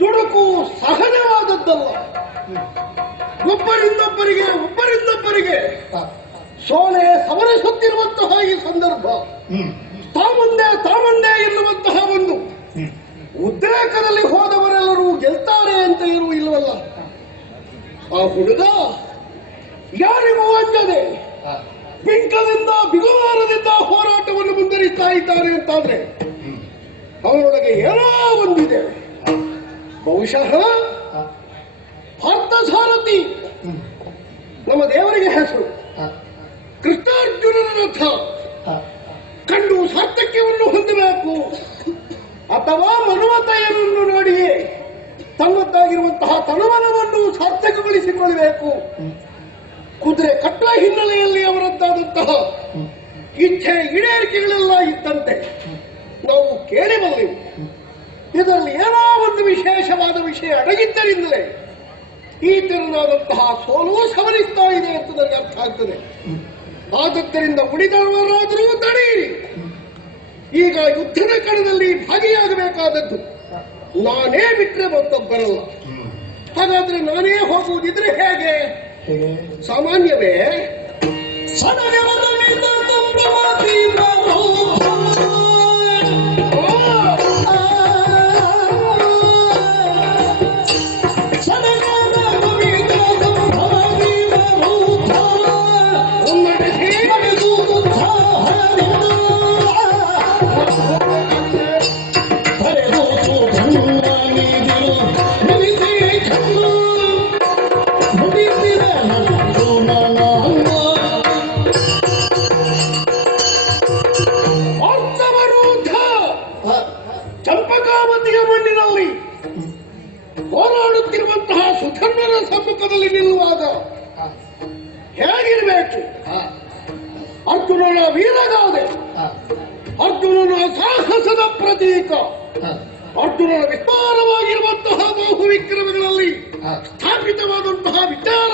ದುಡುಕು ಸಹಜವಾದದ್ದಲ್ಲ. ಒಬ್ಬರಿಂದೊಬ್ಬರಿಗೆ ಸೋಲೆ ಸಮರಿಸುತ್ತಿರುವಂತಹ ಈ ಸಂದರ್ಭ, ತಾಮಂದೆ ಎನ್ನುವಂತಹ ಒಂದು ಉದ್ರೇಕದಲ್ಲಿ ಹೋದವರೆಲ್ಲರೂ ಗೆಲ್ತಾರೆ ಅಂತ ಇಲ್ವಲ್ಲ. ಆ ಹುಡುಗ ಯಾರಿಗೂ ಅಂಜದೆ ಬಿಂಕದಿಂದ ಬಿಗುಮಾರದಿಂದ ಹೋರಾಟವನ್ನು ಮುಂದುವರಿಸ್ತಾ ಇದ್ದಾನೆ ಅಂತಾದ್ರೆ ಅವರೊಳಗೆ ಏನೋ ಒಂದಿದೆ. ಬಹುಶಃ ಪಾರ್ಥಸಾರಥಿ ನಮ್ಮ ದೇವರಿಗೆ ಹೆಸರು, ಕೃಷ್ಣಾರ್ಜುನನ ರಥ ಕಂಡು ಸಾರ್ಥಕ್ಯವನ್ನು ಹೊಂದಬೇಕು, ಅಥವಾ ಮನ್ಮಥೆಯನ್ನು ನೋಡಿಯೇ ತನ್ನದ್ದಾಗಿರುವಂತಹ ತನುಮನವನ್ನು ಸಾರ್ಥಕಗೊಳಿಸಿಕೊಳ್ಳಬೇಕು. ಕುದುರೆ ಕಟ್ಟುವ ಹಿನ್ನೆಲೆಯಲ್ಲಿ ಅವರದ್ದಾದಂತಹ ಇಚ್ಛೆ ಈಡೇರಿಕೆಗಳೆಲ್ಲ ಇದ್ದಂತೆ ನಾವು ಕೇಳಿಬಲ್ಲೆವು. ಇದರಲ್ಲಿ ಏನೋ ಒಂದು ವಿಶೇಷವಾದ ವಿಷಯ ಅಡಗಿದ್ದರಿಂದಲೇ ಈ ತೆರನಾದಂತಹ ಸೋಲು ಸವರಿಸ್ತಾ ಇದೆ ಅಂತ ನನಗೆ ಅರ್ಥ ಆಗ್ತದೆ. ಆದದ್ದರಿಂದ ಉಳಿದವರಾದರೂ ತಡೆಯಿರಿ. ಈಗ ಯುದ್ಧದ ಕಣದಲ್ಲಿ ಭಾಗಿಯಾಗಬೇಕಾದದ್ದು ನಾನೇ ಬಿಟ್ಟರೆ ಮತ್ತೊಬ್ಬರಲ್ಲ. ಹಾಗಾದ್ರೆ ನಾನೇ ಹೋಗುವುದಿದ್ರೆ ಹೇಗೆ? ಸಾಮಾನ್ಯವೇ? ಚಂಪಕಾವತಿಯ ಮಣ್ಣಿನಲ್ಲಿ ಹೋರಾಡುತ್ತಿರುವಂತಹ ಸುಧನ್ವರ ಸಮ್ಮುಖದಲ್ಲಿ ನಿಲ್ಲುವಾಗ ಹೇಗಿರಬೇಕು? ಅರ್ಜುನನ ವೀರಗಾದೆ, ಅರ್ಜುನನ ಸಾಹಸದ ಪ್ರತೀಕ, ಅರ್ಜುನನ ವಿಸ್ತಾರವಾಗಿರುವಂತಹ ಬಾಹು ವಿಕ್ರಮಗಳಲ್ಲಿ ಸ್ಥಾಪಿತವಾದಂತಹ ವಿಚಾರ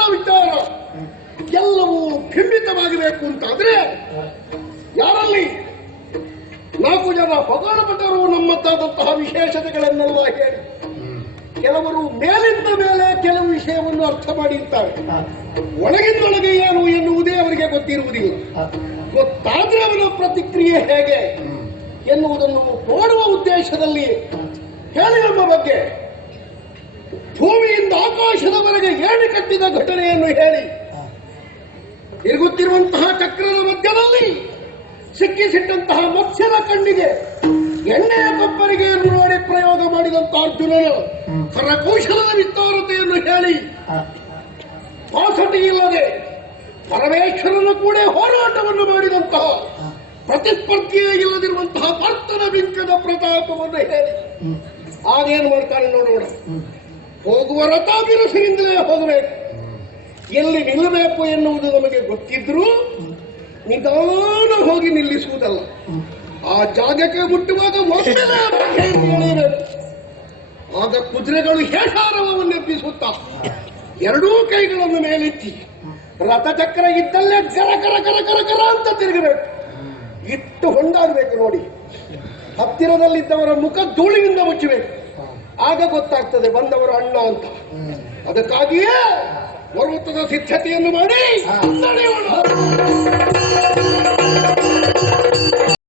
ಎಲ್ಲವೂ ಬಿಂಬಿತವಾಗಬೇಕು ಅಂತಾದ್ರೆ ಯಾರಲ್ಲಿ 4 ಜನ ಹೊಗಳ ಭಟರು ನಮ್ಮದ್ದಾದಂತಹ ವಿಶೇಷತೆಗಳನ್ನೆಲ್ಲ ಹೇಳಿ ಕೆಲವರು ಮೇಲಿಂದ ಮೇಲೆ ಕೆಲವು ವಿಷಯವನ್ನು ಅರ್ಥ ಮಾಡಿರ್ತಾರೆ. ಒಳಗಿಂದೊಳಗೆ ಏನು ಎನ್ನುವುದೇ ಅವರಿಗೆ ಗೊತ್ತಿರುವುದಿಲ್ಲ. ಗೊತ್ತಾದ್ರೆ ಅವನ ಪ್ರತಿಕ್ರಿಯೆ ಹೇಗೆ ಎನ್ನುವುದನ್ನು ನೋಡುವ ಉದ್ದೇಶದಲ್ಲಿ ಹೇಳಿ ನಮ್ಮ ಬಗ್ಗೆ ಭೂಮಿಯಿಂದ ಆಕಾಶದವರೆಗೆ ಏಣಿ ಕಟ್ಟಿದ ಘಟನೆಯನ್ನು ಹೇಳಿ ತಿರುಗುತ್ತಿರುವಂತಹ ಚಕ್ರದ ಮಧ್ಯದಲ್ಲಿ ಸಿಕ್ಕಿಸಿಟ್ಟಂತಹ ಮತ್ಸ್ಯದ ಕಣ್ಣಿಗೆ ಎಣ್ಣೆಯ ಕೊಬ್ಬರಿಗೆ ನೋಡಿ ಪ್ರಯೋಗ ಮಾಡಿದಂತಹ ಅರ್ಜುನನ ಕರಕೌಶಲದ ವಿಸ್ತಾರತೆಯನ್ನು ಹೇಳಿ ಪಾಸಟಿ ಇಲ್ಲದೆ ಪರಮೇಶ್ವರನ ಕೂಡ ಹೋರಾಟವನ್ನು ಮಾಡಿದಂತಹ ಪ್ರತಿಸ್ಪರ್ಧಿಯೇ ಇಲ್ಲದಿರುವಂತಹ ಪಾರ್ಥನ ಬಿಂಕದ ಪ್ರತಾಪವನ್ನು ಹೇಳಿ ಆಗೇನು ಮಾಡ್ತಾನೆ ನೋಡೋಣ. ಹೋಗುವ ರಥ ಬಿರುಸಿನಿಂದಲೇ ಹೋಗಬೇಕು. ಎಲ್ಲಿ ನಿಲ್ಲಬೇಕು ಎನ್ನುವುದು ನಮಗೆ ಗೊತ್ತಿದ್ರೂ ನಿಧಾನ ಹೋಗಿ ನಿಲ್ಲಿಸುವುದಲ್ಲ. ಆ ಜಾಗಕ್ಕೆ ಮುಟ್ಟುವಾಗ ಒಮ್ಮೆಲೆ ಆಗ ಕುದುರೆಗಳು ಹೇಷಾರವನ್ನೆಬ್ಬಿಸುತ್ತಾ ಎರಡೂ ಕೈಗಳನ್ನು ಮೇಲೆತ್ತಿ ರಥಚಕ್ರ ಇದ್ದಲ್ಲೇ ಕರ ಕರ ಕರ ಕರ ಕರ ಅಂತ ತಿರುಗಬೇಕು. ಇಟ್ಟು ಹೊಂದಾಗಬೇಕು ನೋಡಿ. ಹತ್ತಿರದಲ್ಲಿದ್ದವರ ಮುಖ ಧೂಳಿನಿಂದ ಮುಚ್ಚಬೇಕು. ಆಗ ಗೊತ್ತಾಗ್ತದೆ ಬಂದವರು ಅಣ್ಣ ಅಂತ. ಅದಕ್ಕಾಗಿಯೇ ಪರ್ವತದ ಸಿದ್ಧತೆಯನ್ನು ಮಾಡಿ ನಡೆಯೋಣ.